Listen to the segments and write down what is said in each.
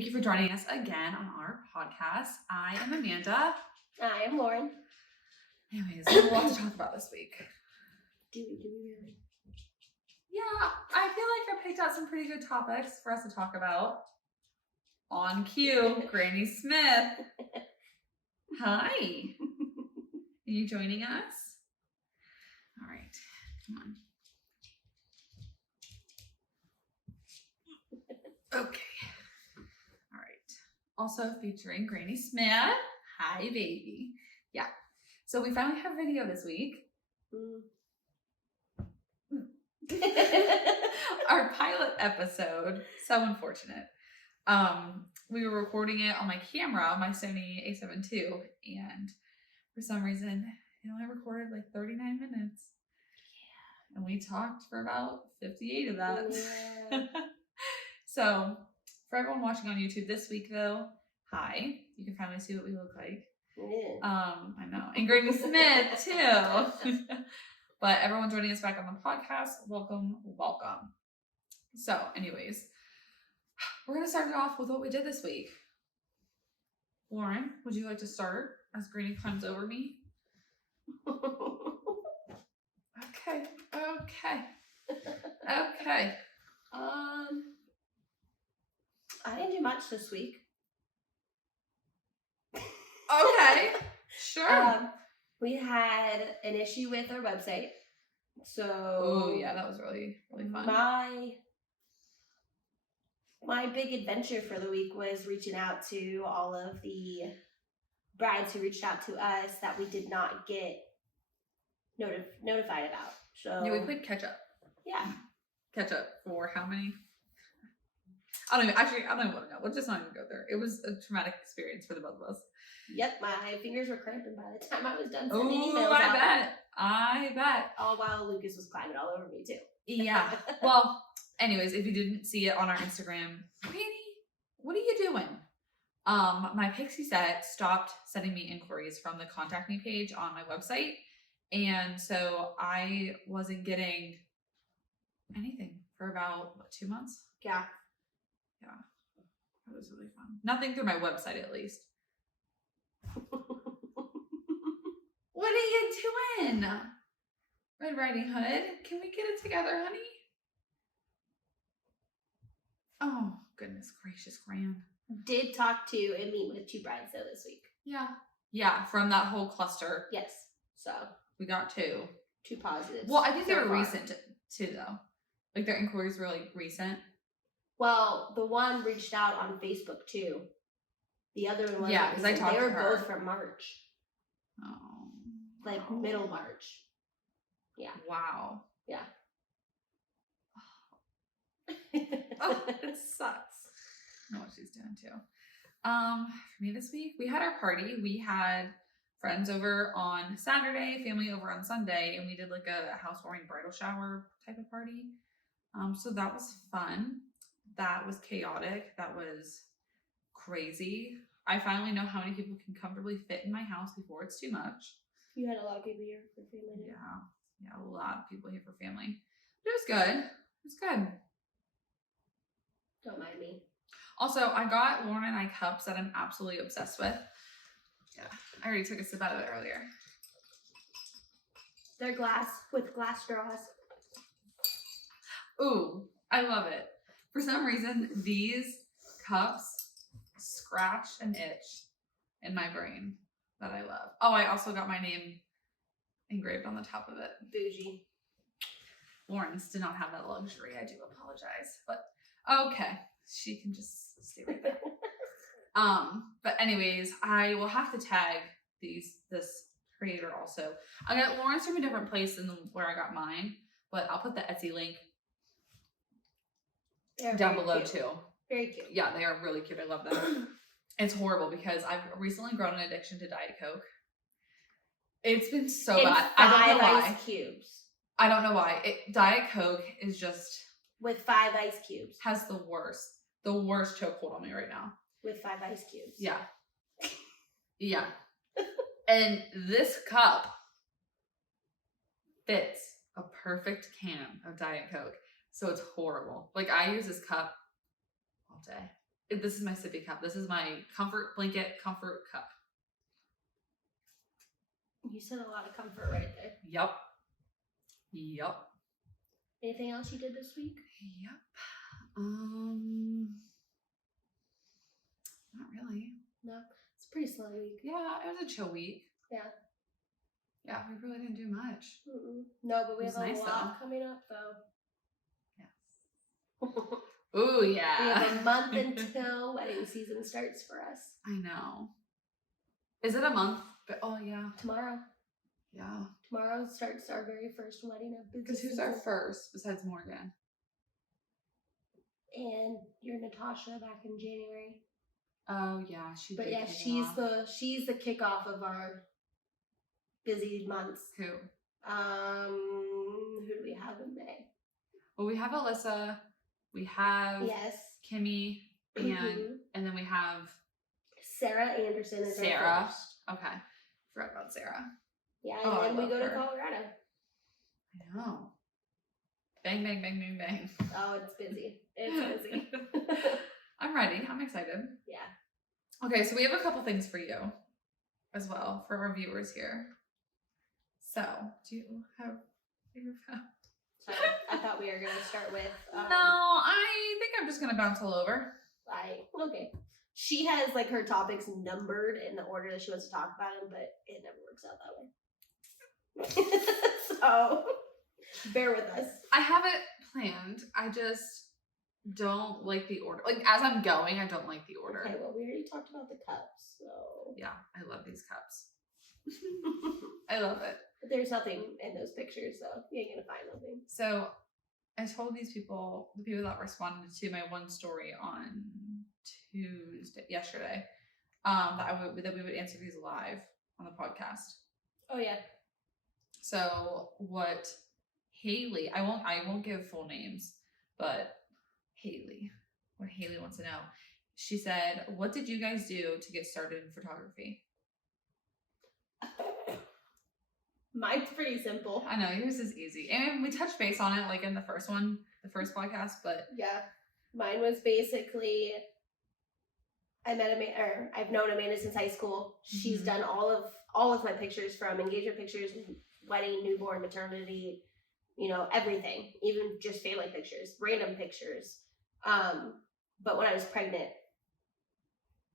Thank you for joining us again on our podcast. I am Amanda. I am Lauren. Anyways, we have a lot to talk about this week. Do we really? Yeah, I feel like I picked out some pretty good topics for us to talk about. On cue, Granny Smith. Hi. Are you joining us? All right, come on. Okay. All right. Also featuring Granny Smith. Hi, baby. Yeah. So we finally have video this week. Our pilot episode. So unfortunate. We were recording it on my camera, my Sony A7 II, and for some reason it only recorded like 39 minutes. Yeah. And we talked for about 58 of that. Yeah. So for everyone watching on YouTube this week though, hi. You can finally see what we look like. Yeah. I know. And Granny Smith too. But everyone joining us back on the podcast, welcome. So anyways, we're going to start it off with what we did this week. Lauren, would you like to start as Granny climbs over me? Okay. I didn't do much this week. Okay. Sure. We had an issue with our website. So oh yeah, that was really, really fun. My big adventure for the week was reaching out to all of the brides who reached out to us that we did not get notified about. So yeah, we played catch up. Yeah. Catch up for how many? I don't even want to know. Let's just not even go there. It was a traumatic experience for the both of us. Yep, my fingers were cramping by the time I was done sending emails out. I bet. All while Lucas was climbing all over me too. Yeah. Well, anyways, if you didn't see it on our Instagram, Granny, what are you doing? My Pixie set stopped sending me inquiries from the contact me page on my website. And so I wasn't getting anything for about 2 months. Yeah. It was really fun. Nothing through my website, at least. What are you doing? Red Riding Hood, can we get it together, honey? Oh, goodness gracious, Gran. Did talk to and meet with 2 brides though this week. Yeah, from that whole cluster. Yes. So we got 2 positives. Well, I think they were recent too, though. Like their inquiries were like recent. Well, the one reached out on Facebook too. The other one was because I talked to her. They were both from March. Oh. Like middle March. Yeah. Wow. Yeah. Oh, it sucks. I know what she's doing too. For me this week, we had our party. We had friends over on Saturday, family over on Sunday, and we did like a housewarming bridal shower type of party. So that was fun. That was chaotic. That was crazy. I finally know how many people can comfortably fit in my house before it's too much. You had a lot of people here for family. Yeah, a lot of people here for family. But it was good. Don't mind me. Also, I got Lauren and I cups that I'm absolutely obsessed with. Yeah, I already took a sip out of it earlier. They're glass with glass straws. Ooh, I love it. For some reason, these cups scratch an itch in my brain that I love. Oh, I also got my name engraved on the top of it. Bougie. Lawrence did not have that luxury. I do apologize. But okay, she can just stay right there. But anyways, I will have to tag this creator also. I got Lawrence from a different place than where I got mine, but I'll put the Etsy link down below too. Very cute. Yeah, they are really cute. I love them. It's horrible because I've recently grown an addiction to Diet Coke. It's been so bad. I don't know why. 5 ice cubes. I don't know why. Diet Coke is just with 5 ice cubes. Has the worst chokehold on me right now. With 5 ice cubes. Yeah. Yeah. And this cup fits a perfect can of Diet Coke. So it's horrible. Like I use this cup all day. This is my sippy cup. This is my comfort blanket, comfort cup. You said a lot of comfort right there. Yep. Anything else you did this week? Yep. Not really. No, it's a pretty slow week. Yeah, it was a chill week. Yeah. Yeah, we really didn't do much. No, but we have a nice, lot coming up, though. Yes. Ooh, yeah. We have a month until wedding season starts for us. I know. Is it a month? But oh yeah. Tomorrow. Yeah. Tomorrow starts our very first wedding of business. Because who's our first besides Morgan? And you're Natasha back in January. Oh yeah, she. But yeah, she's the kickoff of our busy months. Who? Who do we have in May? Well, we have Alyssa. We have Kimmy, and then we have Sarah Anderson. Is Sarah. our first. Okay, forgot about Sarah. Yeah, and then we go to Colorado. I know. Bang, bang, bang, bang, bang. Oh, it's busy. It's busy. I'm ready. I'm excited. Yeah. Okay, so we have a couple things for you as well for our viewers here. So, do you have your phone? Sorry, I thought we were going to start with... no, I think I'm just going to bounce all over. Okay. She has like her topics numbered in the order that she wants to talk about them, but it never works out that way. So, bear with us. I have it planned. I just don't like the order. Like, as I'm going, I don't like the order. Okay, well, we already talked about the cups, so... Yeah, I love these cups. I love it. But there's nothing in those pictures, so you ain't gonna find nothing. So, I told these people, the people that responded to my one story on yesterday, that we would answer these live on the podcast. Oh yeah. So what Haley, I won't give full names, but what Haley wants to know, she said, "What did you guys do to get started in photography?" Mine's pretty simple. I know yours is easy. I mean, we touched base on it like in the first podcast, but yeah, mine was basically I've known Amanda since high school. She's done all of my pictures, from engagement pictures, wedding, newborn, maternity, everything, even just family pictures, random pictures. But when I was pregnant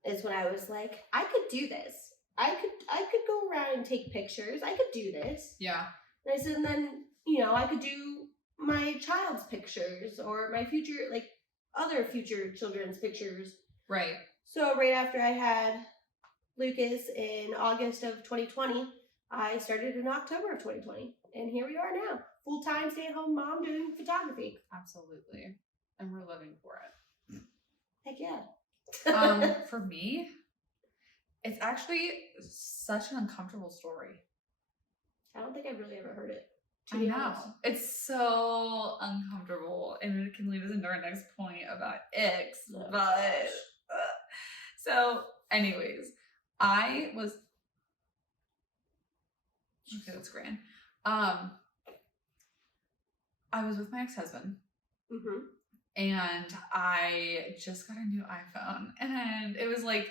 is when I was like, I could do this. I could go around and take pictures. I could do this. Yeah. And I said, and then, I could do my child's pictures or my future, like other future children's pictures. Right. So right after I had Lucas in August of 2020, I started in October of 2020. And here we are now. Full-time stay-at-home mom doing photography. Absolutely. And we're living for it. Heck yeah. For me, it's actually such an uncomfortable story. I don't think I've really ever heard it. I know. It's so uncomfortable, and it can lead us into our next point about Icks. Oh, but so, anyways, I was okay. That's grand. I was with my ex-husband, and I just got a new iPhone, and it was like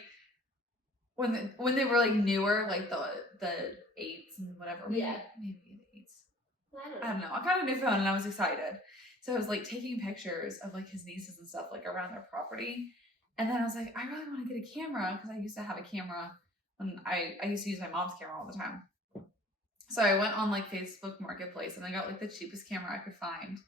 when they were like newer, like the 8s and whatever. Maybe the 8s. I don't know. I got a new phone and I was excited. So I was like taking pictures of like his nieces and stuff like around their property. And then I was like, I really want to get a camera, because I used to have a camera when I used to use my mom's camera all the time. So I went on like Facebook Marketplace and I got like the cheapest camera I could find.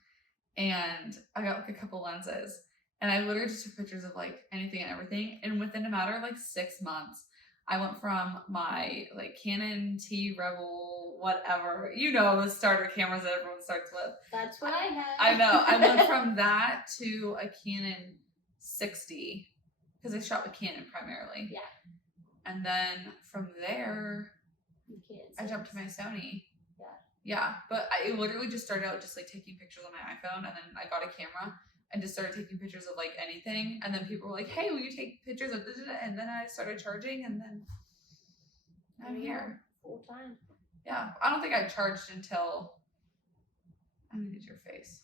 And I got like a couple lenses. And I literally just took pictures of like anything and everything. And within a matter of like 6 months, I went from my like Canon T Rebel, whatever, the starter cameras that everyone starts with. That's what I had. I know. I went from that to a Canon 60, because I shot with Canon primarily. Yeah. And then from there, I jumped to my Sony. Yeah. Yeah, but I literally just started out just like taking pictures on my iPhone, and then I got a camera and just started taking pictures of like anything. And then people were like, "Hey, will you take pictures of this?" And then I started charging, and then I'm here full time. Yeah, I don't think I charged until I'm gonna get your face.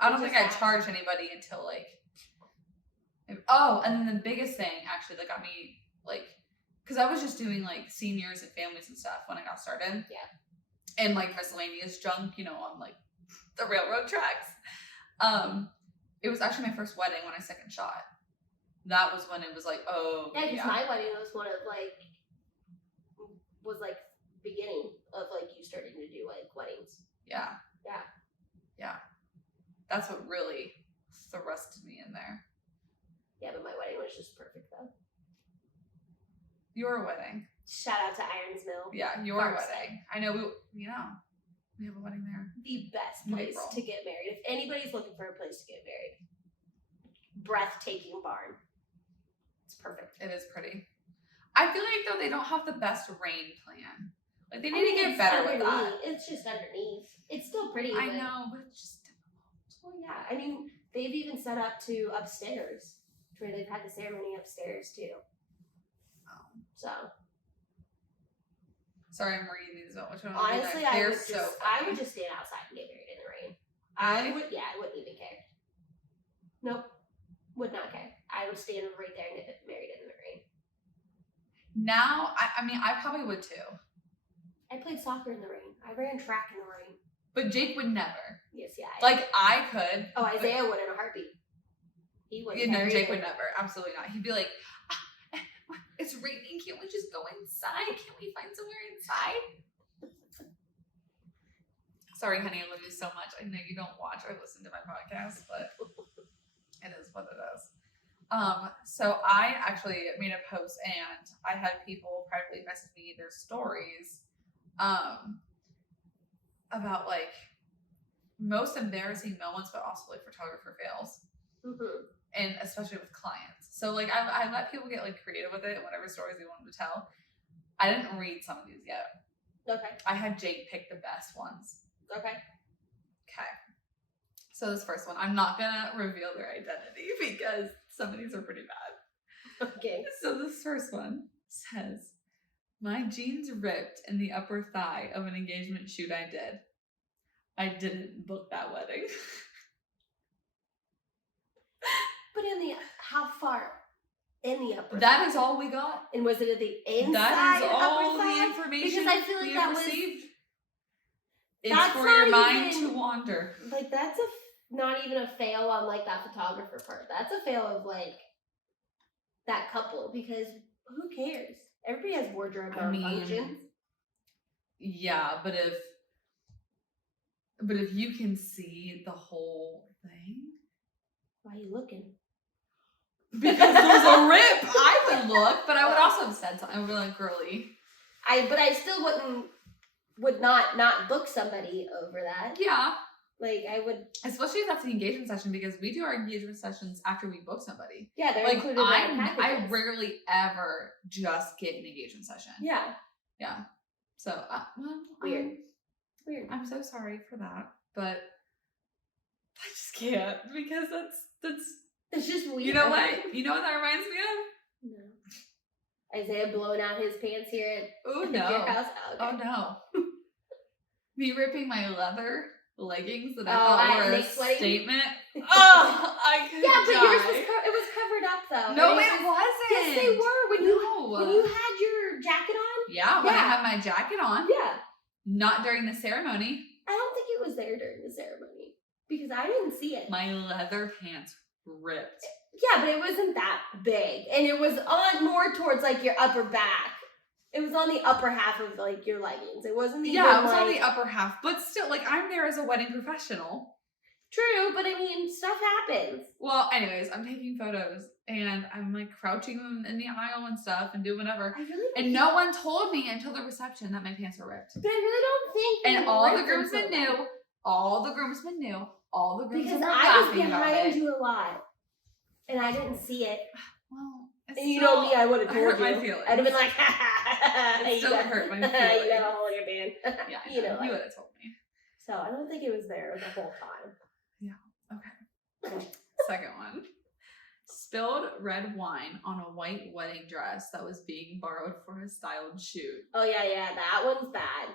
I don't think I charged anybody until like Oh, and then the biggest thing actually that got me like, because I was just doing like seniors and families and stuff when I got started. Yeah. And like miscellaneous junk, on like the railroad tracks. It was actually my first wedding when I second shot. That was when it was like, oh yeah, because my wedding was one of like beginning of like you starting to do like weddings. Yeah. That's what really thrusted me in there. Yeah, but my wedding was just perfect though. Your wedding. Shout out to Irons Mill. Yeah, your wedding. I know we have a wedding there. The best place to get married. If anybody's looking for a place to get married, breathtaking barn. It's perfect. It is pretty. I feel like though they don't have the best rain plan. Like they need to get better with that. It's just underneath. It's still pretty. I know, but it's just difficult. Well, yeah. I mean, they've even set up to upstairs, where they've had the ceremony upstairs too. So. Sorry, I'm reading these about which one. Honestly, I would just stand outside and get married in the rain. I wouldn't even care. Nope. Would not care. I would stand right there and get married in the rain. Now, I mean, I probably would too. I played soccer in the rain. I ran track in the rain. But Jake would never. Yes, yeah. I could. Oh, Isaiah would in a heartbeat. He would. No, Jake would never. Absolutely not. He'd be like, it's raining. Can't we just go inside? Can't we find somewhere inside? Sorry, honey. I love you so much. I know you don't watch or listen to my podcast, but it is what it is. So I actually made a post and I had people privately message me their stories about like most embarrassing moments, but also like photographer fails. Mm-hmm. And especially with clients. So like I let people get like creative with it and whatever stories they wanted to tell. I didn't read some of these yet. Okay. I had Jake pick the best ones. Okay. So this first one, I'm not gonna reveal their identity because some of these are pretty bad. Okay. So this first one says, my jeans ripped in the upper thigh of an engagement shoot I did. I didn't book that wedding. But how far in the upper That thigh? is all we got. And was it at the inside? That is all upper thigh? the information because I feel like we that received. It's that's for your not mind even, to wander. Like that's not even a fail on like that photographer part. That's a fail of like that couple because who cares? Everybody has wardrobe malfunctions. Yeah, but if you can see the whole thing, why are you looking? Because there's a rip. I would look, but I would also have said something. I would be like, girly. But I still would not book somebody over that. Yeah. Like I would, especially if that's the engagement session, because we do our engagement sessions after we book somebody. Yeah, they're like included in our packages. I rarely ever just get an engagement session. Yeah. Yeah. So weird. I'm so sorry for that, but I just can't because that's. It's just weird. You know what? You know what that reminds me of? No. Isaiah blowing out his pants here at your house. Oh no. Me ripping my leather leggings that I thought were a statement. Oh, I could but die. yours was covered up though. No, it wasn't. Yes, they were. When you had your jacket on? Yeah, when I had my jacket on. Yeah. Not during the ceremony. I don't think it was there during the ceremony. Because I didn't see it. My leather pants ripped. Yeah, but it wasn't that big. And it was on more towards like your upper back. It was on the upper half of like your leggings. It wasn't the it was on the upper half. But still, like I'm there as a wedding professional. True, but I mean, stuff happens. Well, anyways, I'm taking photos and I'm like crouching in the aisle and stuff and doing whatever. And no one told me until the reception that my pants were ripped. But I really don't think. And all the groomsmen knew. All the groomsmen knew. All the groomsmen were laughing about it. Because I was behind you a lot, and I didn't see it. Well, and you know me, I would have told you. My feelings. I'd have been like, ha ha. It still hurt my feelings. You got a hole in your band. Yeah, you know, you would have told me. So I don't think it was there the whole time. Yeah. Okay. Second one. Spilled red wine on a white wedding dress that was being borrowed for a styled shoot. Oh yeah, that one's bad.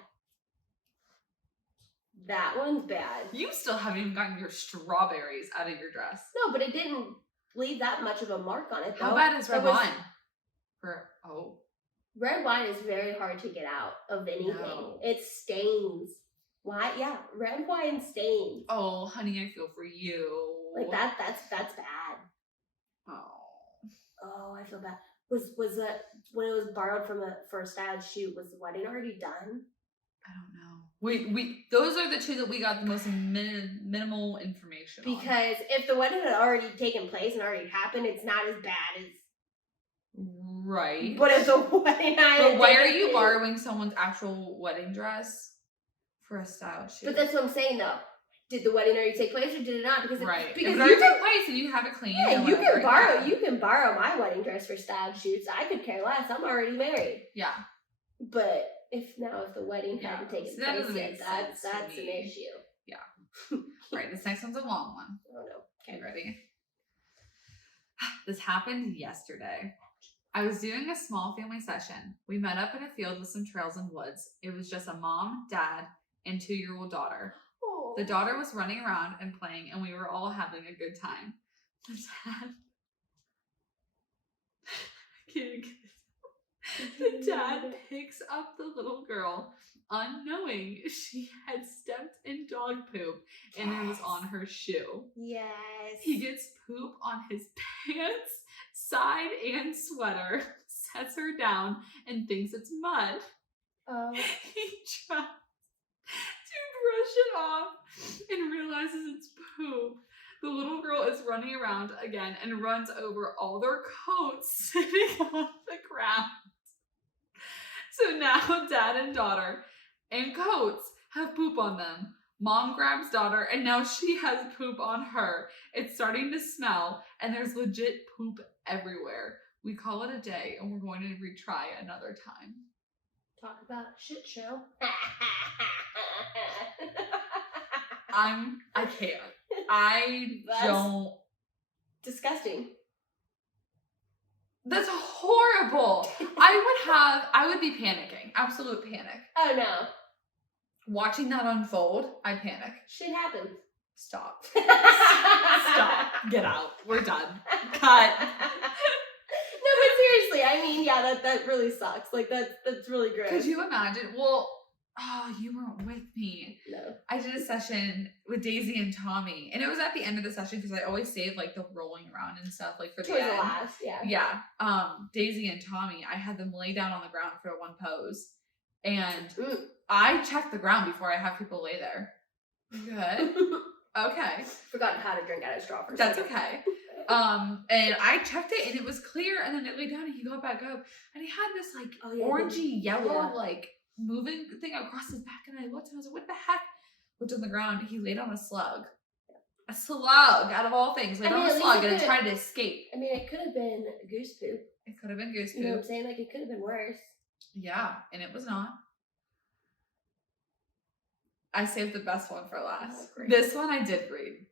That one's bad. You still haven't even gotten your strawberries out of your dress. No, but it didn't leave that much of a mark on it, though. How bad is red It was- wine? Red wine is very hard to get out of anything. No. It stains. Why? Yeah, red wine stains. Oh, honey, I feel for you. Like that's bad. Oh. Oh, I feel bad. Was that when it was borrowed for a styled shoot? Was the wedding already done? I don't know. We those are the two that we got the most minimal information on. Because if the wedding had already taken place and already happened, it's not as bad as. Right. But if the wedding But why are you borrowing someone's actual wedding dress for a style shoot? But that's what I'm saying, though. Did the wedding already take place or did it not? Because right. Because if it already took place and you have it clean. Yeah, you can borrow. Yeah. You can borrow my wedding dress for styled shoots. I could care less. I'm already married. Yeah. But if the wedding hadn't taken place yet, that's an issue. Yeah. Right. This next one's a long one. Oh no. Okay, ready? This happened yesterday. I was doing a small family session. We met up in a field with some trails and woods. It was just a mom, dad, and 2-year-old daughter. Oh. The daughter was running around and playing, and we were all having a good time. The dad... I can't get this. The dad picks up the little girl, unknowing she had stepped in dog poop and it was on her shoe. Yes. He gets poop on his pants, side, and sweater, sets her down, and thinks it's mud. Oh. He tries to brush it off and realizes it's poop. The little girl is running around again and runs over all their coats sitting on the ground. So now dad and daughter and coats have poop on them. Mom grabs daughter and now she has poop on her. It's starting to smell and there's legit poop everywhere. We call it a day and we're going to retry another time. Talk about a shit show. I can't. That's don't. Disgusting. That's horrible. I would be panicking. Absolute panic. Oh no. Watching that unfold, I panic. Shit happens. Stop. Stop. Get out. We're done. Cut. No, but seriously, I mean, yeah, that really sucks. Like that's really gross. Could you imagine? Well, you weren't with me. No. I did a session with Daisy and Tommy, and it was at the end of the session because I always save like the rolling around and stuff like for the Towards end. the last, yeah. Yeah. Daisy and Tommy, I had them lay down on the ground for one pose, and I checked the ground before I have people lay there. Good. Okay. Forgotten how to drink out of straw for a That's second. okay. And I checked it and it was clear, and then it lay down and he got back up and he had this like orangey yellow like moving thing across his back, and I looked and I was like, what the heck? Looked on the ground, he laid on a slug. A slug, out of all things, laid on a slug and it tried to escape. I mean, it could have been goose poop. It could have been goose poop. You know what I'm saying? Like, it could have been worse. Yeah, and it was not. I saved the best one for last. Oh, great. This one I did read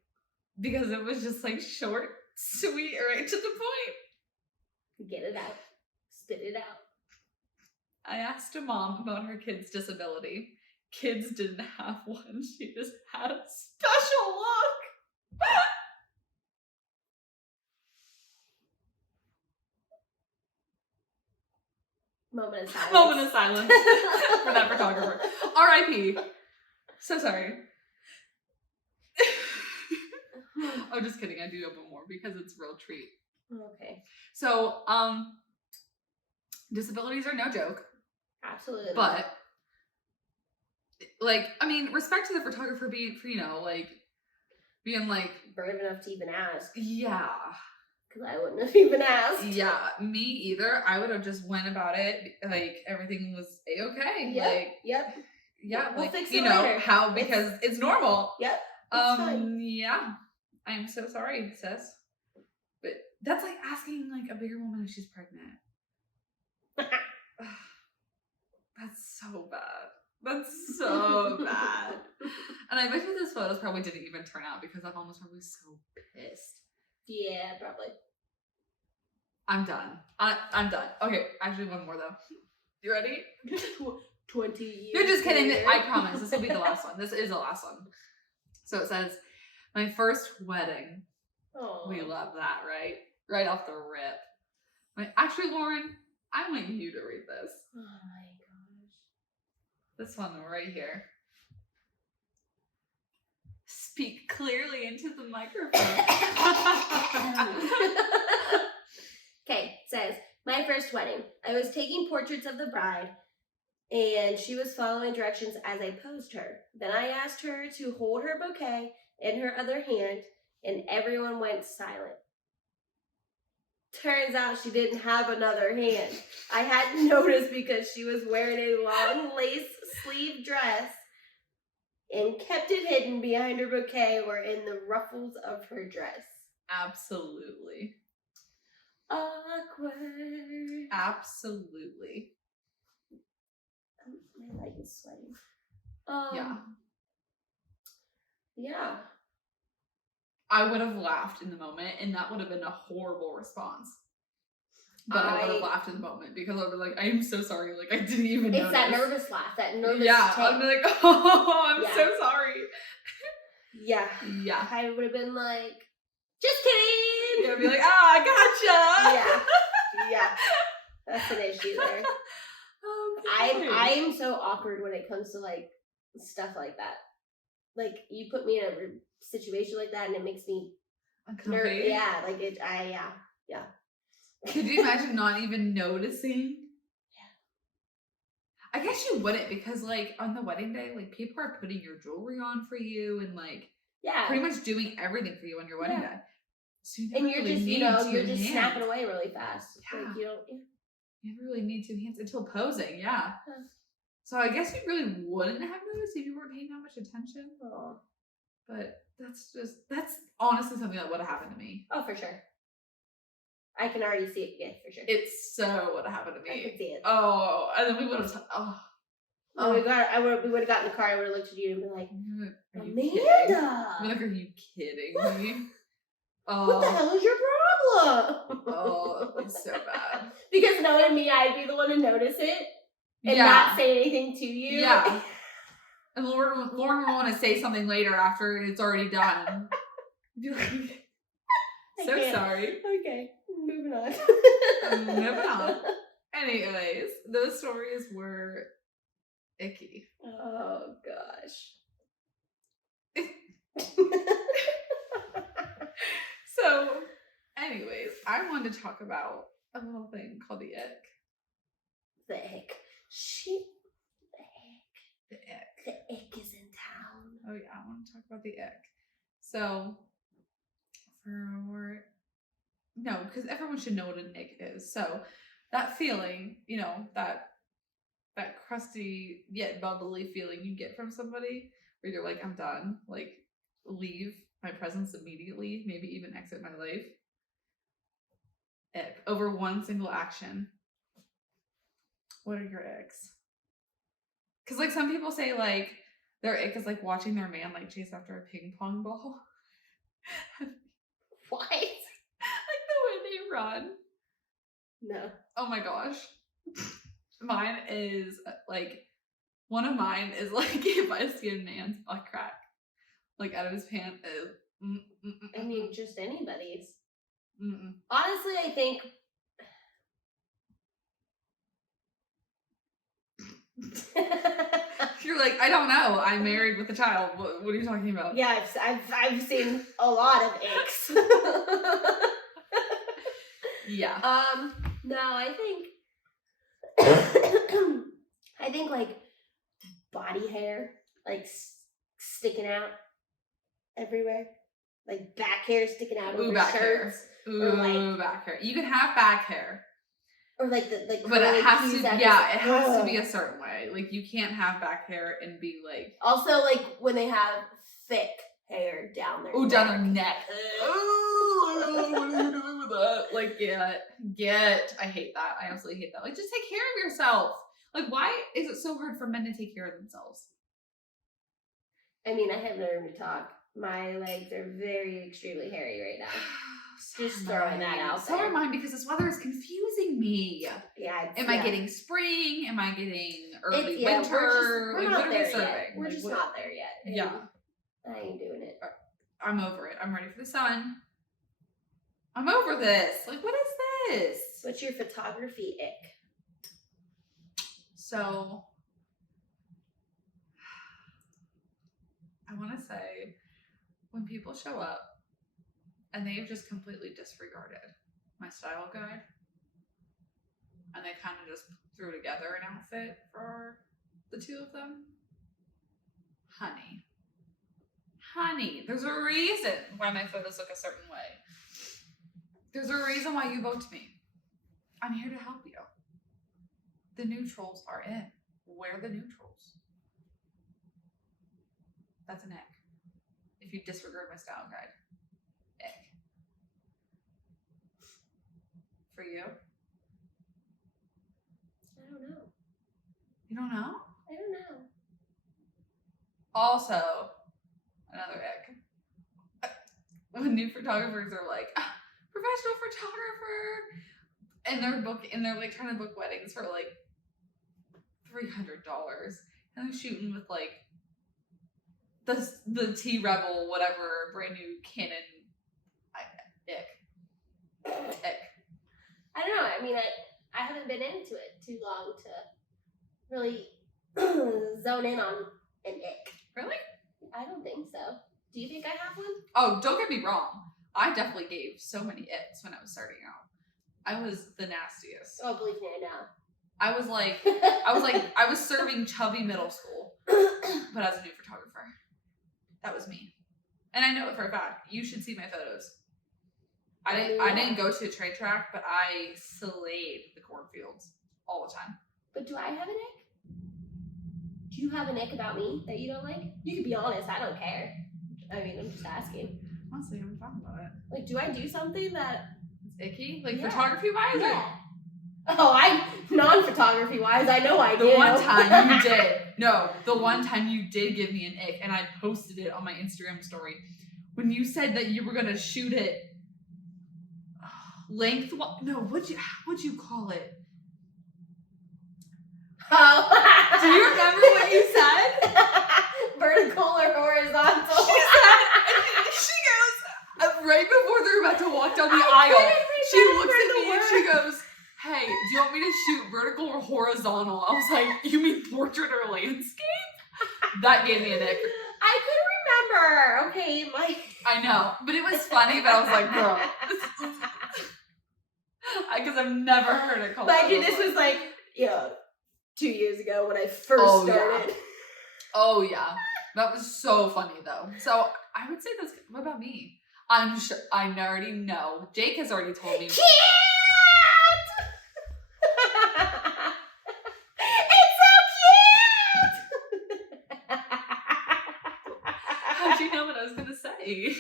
because it was just like short, sweet, right to the point. Get it out. Spit it out. I asked a mom about her kid's disability. Kids didn't have one. She just had a special look. Moment of silence. Moment of silence for that photographer. R.I.P. So sorry. I'm just kidding. I do have one more because it's a real treat. Okay. So, disabilities are no joke. Absolutely. But, like, I mean, respect to the photographer being like brave enough to even ask. Yeah. Because I wouldn't have even asked. Yeah, me either. I would have just went about it like everything was a-okay. Yep. Like, yep. Yeah, we'll like, fix it you know, later. how, because it's normal. Yep. It's fine. Yeah. I'm so sorry, sis. But that's like asking like a bigger woman if she's pregnant. That's so bad. That's so bad. And I bet you those photos probably didn't even turn out because that mom was probably so pissed. Yeah, probably. I'm done. I'm done. Okay, actually one more though. You ready? 20 years. You're just kidding. later. I promise. This will be the last one. This is the last one. So it says, my first wedding. Oh, We love that, right? Right off the rip. Actually, Lauren, I want you to read this. Oh my gosh. This one right here. Speak clearly into the microphone. Okay, it says, my first wedding. I was taking portraits of the bride, and she was following directions as I posed her. Then I asked her to hold her bouquet in her other hand, and everyone went silent. Turns out she didn't have another hand. I hadn't noticed because she was wearing a long lace sleeve dress and kept it hidden behind her bouquet or in the ruffles of her dress. Absolutely. Awkward. Absolutely. My leg is sweating. Yeah. Yeah. I would have laughed in the moment, and that would have been a horrible response. But I would have laughed in the moment because I was like, I am so sorry. Like, I didn't even notice. It's that nervous laugh, that nervous take. I'm like, oh, I'm so sorry. Yeah. Yeah. I would have been like, just kidding. Yeah, I'd be like, gotcha. Yeah. Yeah. That's an issue there. Okay. I'm so awkward when it comes to like stuff like that. Like, you put me in a situation like that and it makes me nervous. Yeah, like yeah. Could you imagine not even noticing? Yeah. I guess you wouldn't, because like on the wedding day, like people are putting your jewelry on for you and like pretty much doing everything for you on your wedding day. So you're just snapping away really fast. Yeah. Like, you never really need two hands until posing. Yeah. So I guess you really wouldn't have noticed if you weren't paying that much attention. Oh. But that's honestly something that would have happened to me. Oh, for sure. I can already see it. Yeah, for sure. It's so would have happened to me. I can see it. Oh, and then we would have. We would have gotten in the car. I would have looked at you and been like, Amanda. I'm like, are you kidding me? What the hell is your problem? Oh, that would be so bad. Because knowing me, I'd be the one to notice it and not say anything to you. Yeah. And Lauren will want to say something later after it's already done. Be like, so sorry. Okay, moving on. Moving on. Anyways, those stories were icky. Oh gosh. So, anyways, I wanted to talk about a little thing called the ick. The ick. The ick. The ick is in town. Oh yeah, I want to talk about the ick. So, because everyone should know what an ick is. So, that feeling, that crusty yet bubbly feeling you get from somebody where you're like, I'm done. Like, leave my presence immediately. Maybe even exit my life. Ick. Over one single action. What are your icks? Because, like, some people say, like, their ick is, like, watching their man, like, chase after a ping pong ball. What? Like, the way they run. No. Oh, my gosh. Mine is, like, one of mine is, like, if I see a man's butt crack, like, out of his pants. I mean, just anybody's. Mm-mm. Honestly, I think... You're like, I don't know. I'm married with a child. What are you talking about? Yeah, I've seen a lot of icks. Yeah. No, I think like body hair, like sticking out everywhere, like back hair sticking out over back shirts. hair. Ooh, back hair. You can have back hair. Or like but it has to, it has to be a certain way. Like, you can't have back hair and be like. Also, like when they have thick hair down their. Ooh, down their neck. Ooh, what are you doing with that? Like, I hate that. I absolutely hate that. Like, just take care of yourself. Like, why is it so hard for men to take care of themselves? I mean, I have no room to talk. My legs are very extremely hairy right now. Just throwing that out there. So are mine, because this weather is confusing me. Yeah. Am I getting spring? Am I getting early winter? We're not there yet. We're like, just not there yet. Yeah. I ain't doing it. I'm over it. I'm ready for the sun. I'm over this. Like, what is this? What's your photography ick? So, I want to say, when people show up and they've just completely disregarded my style guide, and they kind of just threw together an outfit for the two of them, honey, there's a reason why my photos look a certain way. There's a reason why you booked me. I'm here to help you. The neutrals are in. Wear the neutrals. That's an ick. If you disregard my style guide. Ick. For you? I don't know. You don't know? I don't know. Also, another ick. When new photographers are like, professional photographer, and they're like trying to book weddings for like $300, and they're shooting with like the T Rebel whatever brand new Canon. Ick. I don't know. I mean, I haven't been into it too long to really zone in on an ick. Really? I don't think so. Do you think I have one? Oh, don't get me wrong. I definitely gave so many icks when I was starting out. I was the nastiest. Oh, believe me, I know. I was serving chubby middle school, but as a new photographer. That was me. And I know it for a fact. You should see my photos. I didn't go to a trade track, but I slayed the cornfields all the time. But do I have an ick? Do you have an ick about me that you don't like? You can be honest. I don't care. I mean, I'm just asking. Honestly, I'm talking about it. Like, do I do something that... It's icky? Like, yeah. photography-wise? Yeah. Oh, non-photography wise, I know I do. The one time you did. No, the one time you did give me an ick, and I posted it on my Instagram story. When you said that you were going to shoot it lengthwise. No, what'd you call it? Oh. Do you remember what you said? Vertical or horizontal? She goes, right before they're about to walk down the aisle, she looks at me and she goes, hey, do you want me to shoot vertical or horizontal? I was like, you mean portrait or landscape? That gave me an ick. I couldn't remember. Okay, I know, but it was funny, but I was like, bro. Because I've never heard it called. But this was like, 2 years ago when I first started. Yeah. Oh, yeah. That was so funny, though. So, I would say that's... What about me? I'm sure... I already know. Jake has already told me... Cute! It's so cute! How'd you know what I was going to say?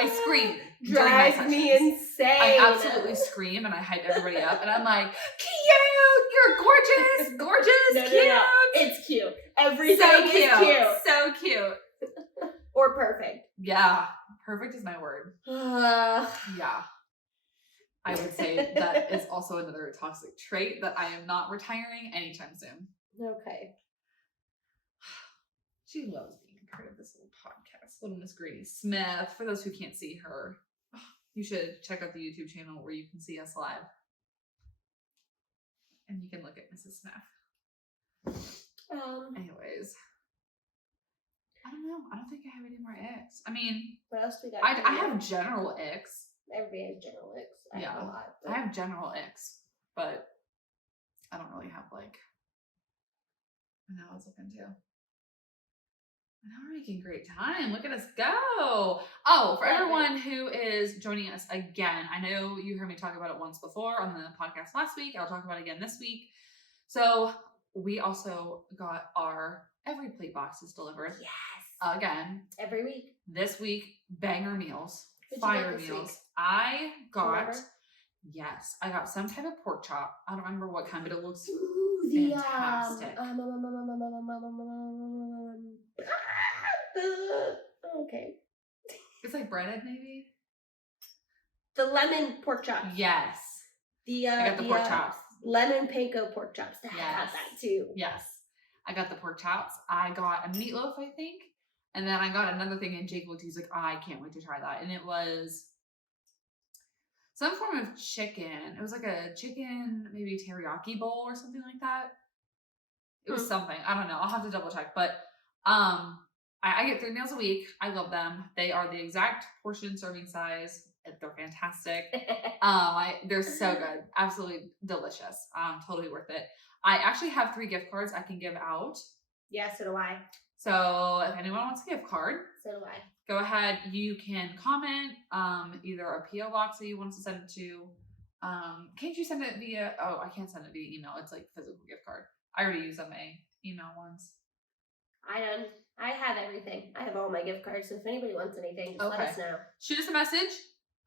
I screamed. Drives me insane. I absolutely scream and I hype everybody up and I'm like, cute! You're gorgeous! Gorgeous! No, cute! No. It's cute. Everything is cute. So cute. Or perfect. Yeah. Perfect is my word. Yeah. I would say that is also another toxic trait that I am not retiring anytime soon. Okay. She loves being a part of this little podcast. Little Miss Grady Smith. For those who can't see her, you should check out the YouTube channel where you can see us live. And you can look at Mrs. Smith. Anyways. I don't know. I don't think I have any more icks. I mean, what else we got? I have general icks. Everybody has general icks. I have a lot. I have general icks, but I don't really have like. I know I was looking too. Now we're making great time. Look at us go. Oh, for everyone who is joining us again, I know you heard me talk about it once before on the podcast last week. I'll talk about it again this week. So we also got our every plate boxes delivered. Yes. Again. Every week. This week, banger meals. What'd Fire you get this meals. week? I got, yes, I got some type of pork chop. I don't remember what kind, but it looks fantastic. Okay. It's like breaded, maybe? The lemon pork chops. Yes. I got the pork chops. Lemon panko pork chops. I got that too. Yes. I got the pork chops. I got a meatloaf, I think. And then I got another thing, and Jake looked, he's like, I can't wait to try that. And it was some form of chicken. It was like a chicken, maybe teriyaki bowl or something like that. It was something. I don't know. I'll have to double check. But I get 3 meals a week. I love them. They are the exact portion serving size. They're fantastic. They're so good. Absolutely delicious. Totally worth it. I actually have 3 gift cards I can give out. Yeah, so do I. So if anyone wants a gift card, so do I. Go ahead. You can comment either a PO box that you want us to send it to. Can't you send it via? Oh, I can't send it via email. It's like physical gift card. I already used my email ones. I have everything. I have all my gift cards. So if anybody wants anything, just let us know. Shoot us a message.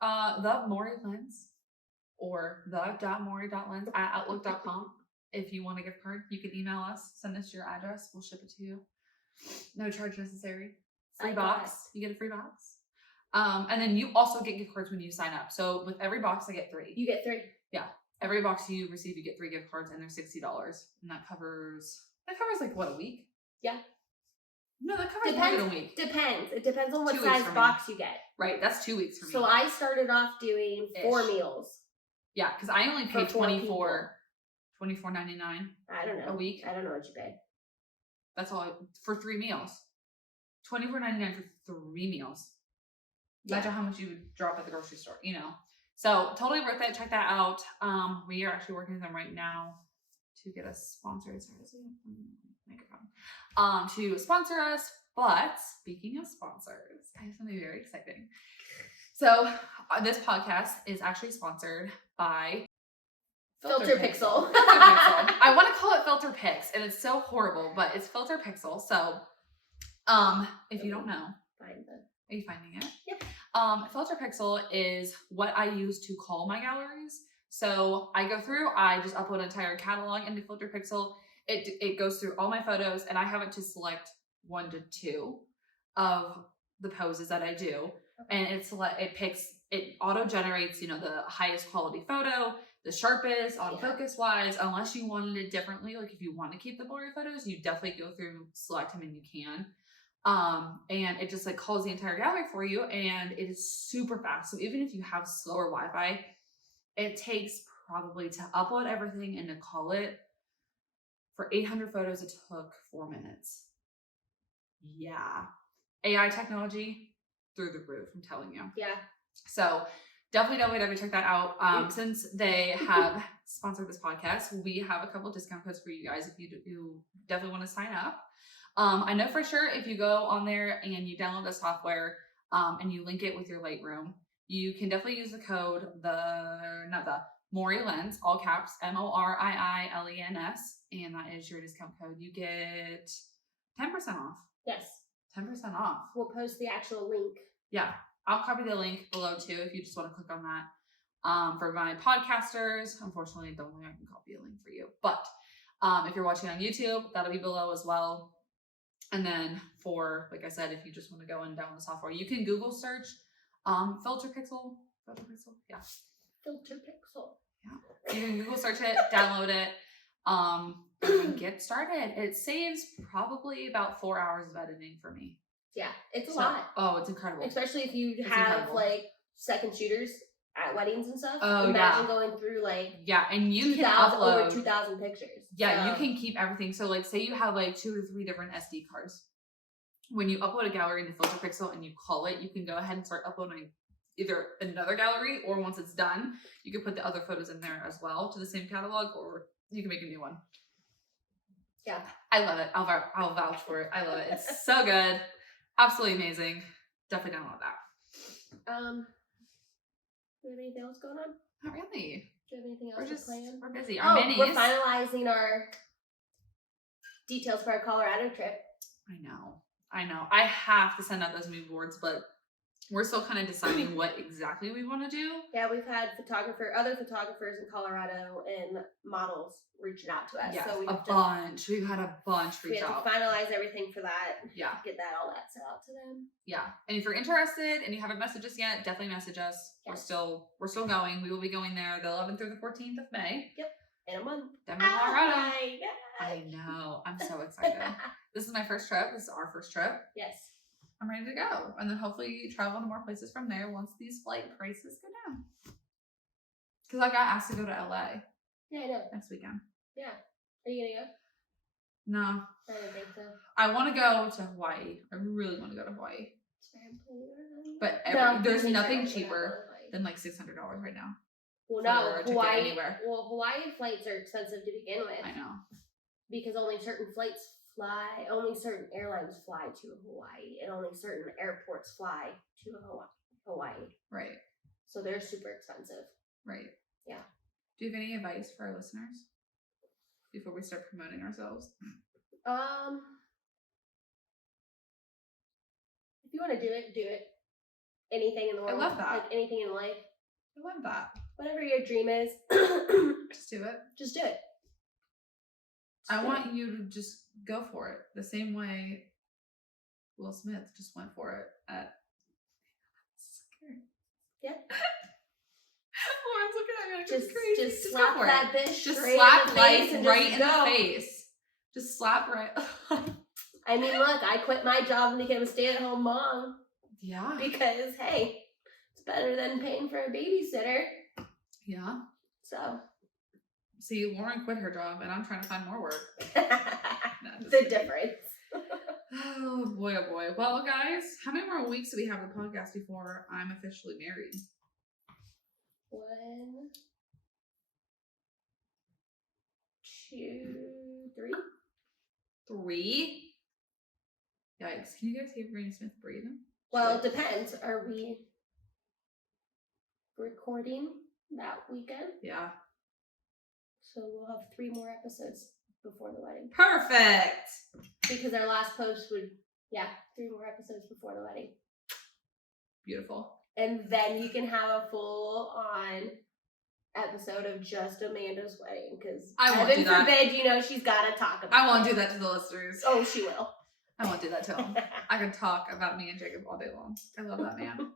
The Maury Lens or the.maury.lens@outlook.com. If you want a gift card, you can email us. Send us your address. We'll ship it to you. No charge necessary. Free box. You get a free box. And then you also get gift cards when you sign up. So with every box, I get 3. You get 3. Yeah. Every box you receive, you get 3 gift cards, and they're $60. And that covers like what, a week? Yeah. No, that covers more than a week. Depends. It depends on what size box you get. Right. That's 2 weeks for me. So I started off doing 4 meals. Yeah, because I only paid $24.99. I don't know. A week. I don't know what you pay. That's all for 3 meals. $24.99 for 3 meals. Imagine how much you would drop at the grocery store, you know. So totally worth it. Check that out. We are actually working with them right now to get us sponsored. To sponsor us. But speaking of sponsors, I have something very exciting. So this podcast is actually sponsored by Filter Pixel. I want to call it Filter Pix, and it's so horrible, but it's Filter Pixel. So if you don't know, are you finding it? Yep. Filter Pixel is what I use to call my galleries. So I go through, I just upload an entire catalog into Filter Pixel. It goes through all my photos, and I have it to select 1 to 2 of the poses that I do. And it auto generates, you know, the highest quality photo, the sharpest on focus wise, unless you wanted it differently. Like if you want to keep the blurry photos, you definitely go through, select them, and you can. And it just like calls the entire gallery for you, and it is super fast. So even if you have slower Wi-Fi, it takes probably to upload everything and to call it. For 800 photos, it took 4 minutes. Yeah. AI technology through the roof, I'm telling you. Yeah. So definitely check that out. Since they have sponsored this podcast, we have a couple discount codes for you guys if you definitely want to sign up. I know for sure if you go on there and you download the software and you link it with your Lightroom, you can definitely use the code Maury Lens, all caps, MORIILENS, and that is your discount code. You get 10% off. Yes. 10% off. We'll post the actual link. Yeah. I'll copy the link below too if you just want to click on that. For my podcasters, unfortunately, I don't think I can copy a link for you. But if you're watching on YouTube, that'll be below as well. And then for, like I said, if you just want to go and download the software, you can Google search Filter Pixel. Yeah. Filter Pixel. Yeah. You can Google search it, download it, and get started. It saves probably about 4 hours of editing for me. Yeah, it's a lot. Oh, it's incredible. Especially if you have like second shooters at weddings and stuff. Oh, Imagine going through like and you can upload over 2,000 pictures. Yeah, you can keep everything. So like say you have like 2 to 3 different SD cards. When you upload a gallery into Filter Pixel and you call it, you can go ahead and start uploading either another gallery, or once it's done, you can put the other photos in there as well to the same catalog, or you can make a new one. Yeah. I love it. I'll vouch for it. I love it. It's so good. Absolutely amazing. Definitely download that. Do we have anything else going on? Not really. Do you have anything else planned? We're busy. Our minis. We're finalizing our details for our Colorado trip. I know. I have to send out those mood boards, but we're still kind of deciding what exactly we want to do. Yeah, we've had other photographers in Colorado and models reaching out to us. Yeah, so we've had a bunch reach out. We have to finalize everything for that. Yeah. Get all that sent out to them. Yeah. And if you're interested and you haven't messaged us yet, definitely message us. Yes. We're still going. We will be going there the 11th through the 14th of May. Yep. In a month. Denver, Colorado. I know. I'm so excited. This is my first trip. This is our first trip. Yes. I'm ready to go. And then hopefully travel to more places from there once these flight prices go down. Because I got asked to go to LA Yeah, I know. next weekend. Yeah. Are you gonna go? No. I don't think so. I want to go to Hawaii. I really want to go to Hawaii. But there's nothing cheaper than like $600 right now. Well, no, Hawaii. Anywhere. Well, Hawaii flights are expensive to begin with. I know. Because only certain certain airlines fly to Hawaii, and only certain airports fly to Hawaii. Right. So they're super expensive. Right. Yeah. Do you have any advice for our listeners before we start promoting ourselves? If you want to do it, do it. Anything in the world. I love that. Like anything in life. I love that. Whatever your dream is. Just do it. Just do it. I want you to just go for it. The same way Will Smith just went for it at... Yeah. Lauren's looking at me like it's crazy. Just slap that bitch. Just straight slap in the face like and right just in go. the face. Just slap right. I mean, look, I quit my job and became a stay-at-home mom. Yeah. Because, hey, it's better than paying for a babysitter. Yeah. So. See, Lauren quit her job, and I'm trying to find more work. The difference. Oh boy, oh boy. Well, guys, how many more weeks do we have the podcast before I'm officially married? 1, 2, 3. 3? Yikes. Can you guys hear Granny Smith breathing? Well, it depends. Are we recording that weekend? Yeah. So we'll have 3 more episodes before the wedding. Perfect! Because our last post would, 3 more episodes before the wedding. Beautiful. And then you can have a full-on episode of just Amanda's wedding. Because heaven forbid, she's got to talk about it. I won't do that to the listeners. Oh, she will. I won't do that to them. I can talk about me and Jacob all day long. I love that man.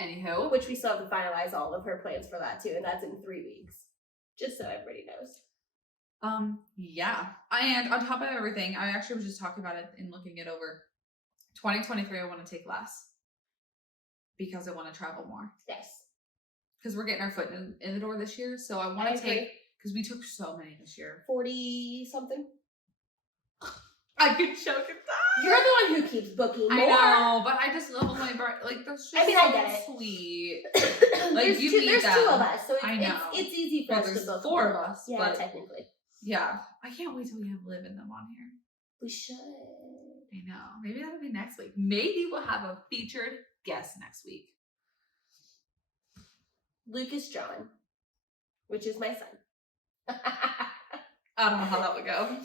Anywho. Which we still have to finalize all of her plans for that too, and that's in 3 weeks. Just so everybody knows. Yeah. And on top of everything, I actually was just talking about it and looking it over. 2023, I want to take less. Because I want to travel more. Yes. Because we're getting our foot in the door this year, so I want to take, because we took so many this year. 40-something? I could choke at that. You're the one who keeps booking more. I know, but I just love my bride. Like, that's just I get it. Sweet. Like, there's 2 of us, so it's easy for us to book. 4 of us. Yeah, but technically. Yeah. I can't wait till we have Liv and them on here. We should. I know. Maybe that'll be next week. Maybe we'll have a featured guest next week. Lucas John, which is my son. I don't know how that would go.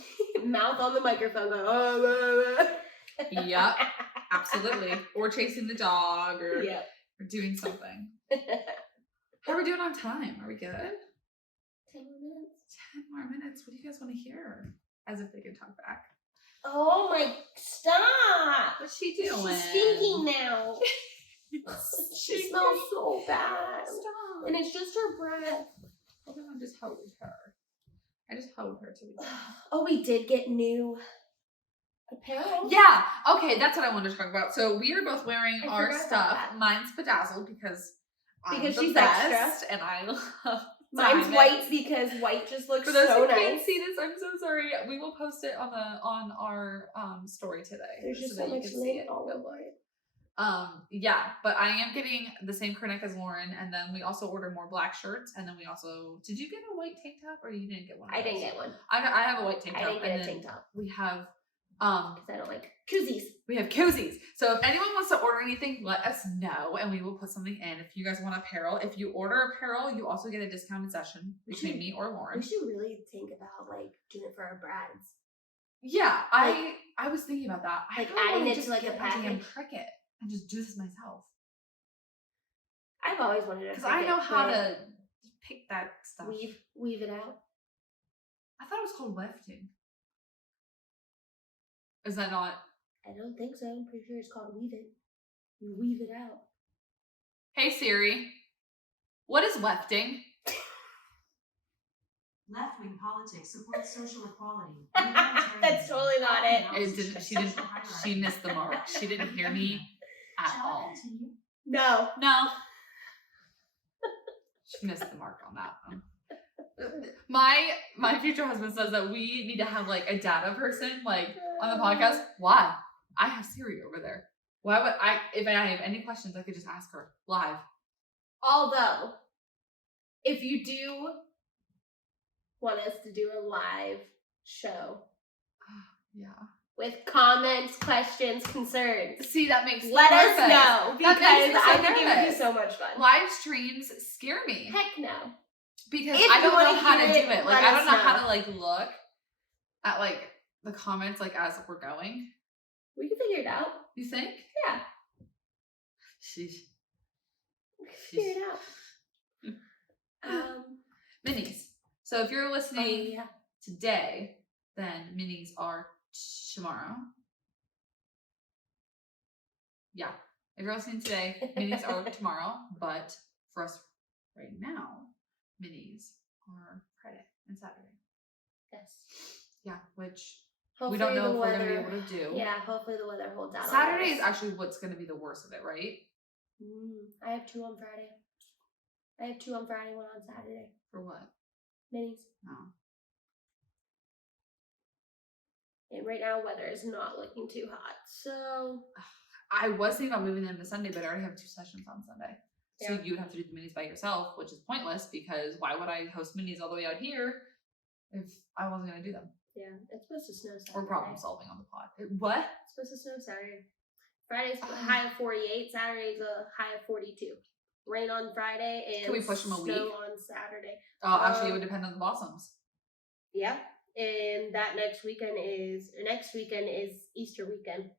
Mouth on the microphone going, oh. Yep, absolutely. Or chasing the dog or doing something. How are we doing on time? Are we good? 10 more minutes. 10 more minutes. What do you guys want to hear? As if they could talk back. Oh my, stop. What's she doing? She's stinking now. She smells so bad. Stop. And it's just her breath. Hold on, I just held her. I just held her till we got. Oh, we did get new apparel. Yeah. Okay, that's what I wanted to talk about. So we are both wearing our stuff. Mine's bedazzled because she's best, extra, and I love. Mine's white because white just looks so nice. For those who nice. can't see this, I'm so sorry. We will post it on our story today. There's just so much lint all over it. Yeah, but I am getting the same crew neck as Lauren, and then we also ordered more black shirts, and then we also, did you get a white tank top or you didn't get one? I didn't get one. I have a white tank top. I didn't get a tank top. We have because I don't like koozies. We have koozies. So if anyone wants to order anything, let us know and we will put something in. If you guys want apparel, if you order apparel, you also get a discounted session between me or Lauren. We should really think about doing it for our brides. Yeah, I was thinking about that. Like adding it to a package and Cricut and just do this myself. I've always wanted to. Because I know how to pick that stuff. Weave it out. I thought it was called wefting. Is that not? I don't think so. I'm pretty sure it's called weave it. You weave it out. Hey Siri, what is wefting? Left-wing politics supports social equality. That's totally not it. She missed the mark. She didn't hear me at all. No. She missed the mark on that one. My future husband says that we need to have like a data person like on the podcast. Why? I have Siri over there. Why would I? If I have any questions, I could just ask her live. Although, if you do want us to do a live show Yeah. with comments, questions, concerns, See, that makes me let us nervous. know because That makes me so I think it would be nervous. so much fun. Live streams scare me Heck no. because If I you don't wanna know how to hear do it, it. Like let I don't us know how know. to like look at like the comments like as we're going. We can figure it out. You think? Yeah. Sheesh. Figure it out. Minis. So if you're listening yeah. today, then minis are tomorrow. Yeah. If you're listening today, minis are tomorrow. But for us right now, minis are Friday and Saturday. Yes. Yeah, which Hopefully we don't know the if weather, we're going to be able to do. Yeah, hopefully the weather holds out. Saturday is actually what's going to be the worst of it, right? I have 2 on Friday. I have 2 on Friday, 1 on Saturday. For what? Minis. No. And right now, weather is not looking too hot. So I was thinking about moving them to Sunday, but I already have 2 sessions on Sunday. So Yeah. you would have to do the minis by yourself, which is pointless because why would I host minis all the way out here if I wasn't going to do them? yeah, it's supposed to snow Saturday. Or problem solving on the pod. What? It's supposed to snow Saturday. Friday's a high of 48. Saturday's a high of 42. Rain on Friday and Can we push them a snow week? on Saturday. Actually, it would depend on the blossoms. Yeah, and that next weekend is Easter weekend.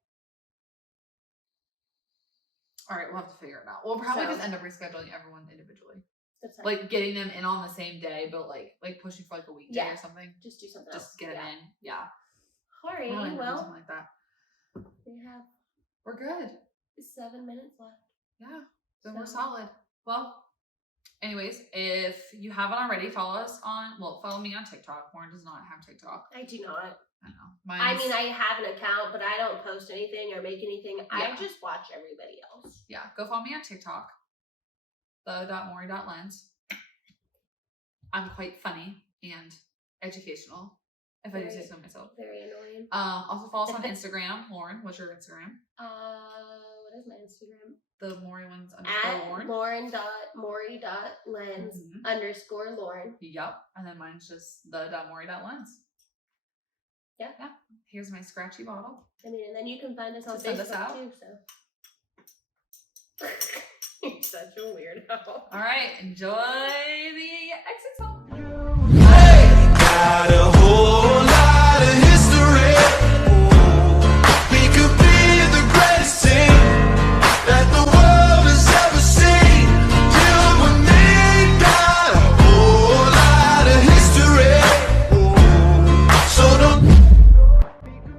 All right, we'll have to figure it out. We'll probably So- just end up rescheduling everyone individually, That's like getting them in on the same day, but like pushing for like a weekday Yeah. or something. just do something else. Just get them in. Yeah. Alrighty, We'll end up doing well, something like that. we have We're good. 7 minutes left. Yeah. Then we're So- solid. Well, anyways, if you haven't already, follow me on TikTok. Lauren does not have TikTok. I do not. I know. I mean, I have an account, but I don't post anything or make anything. I Yeah. just watch everybody else. Yeah, go follow me on TikTok. The.mori.lens. I'm quite funny and educational, if I do say so myself. Very annoying. Also follow us on Instagram. Lauren, what's your Instagram? What is my Instagram? The Mori ones At Lauren. Lauren.mori.lens _ Lauren. Yup. And then mine's just the.mori.lens. Yeah. Yeah. Here's my scratchy bottle. I mean, and then you can find us on To send us Facebook out? too. So you're such a weirdo. All right. Enjoy the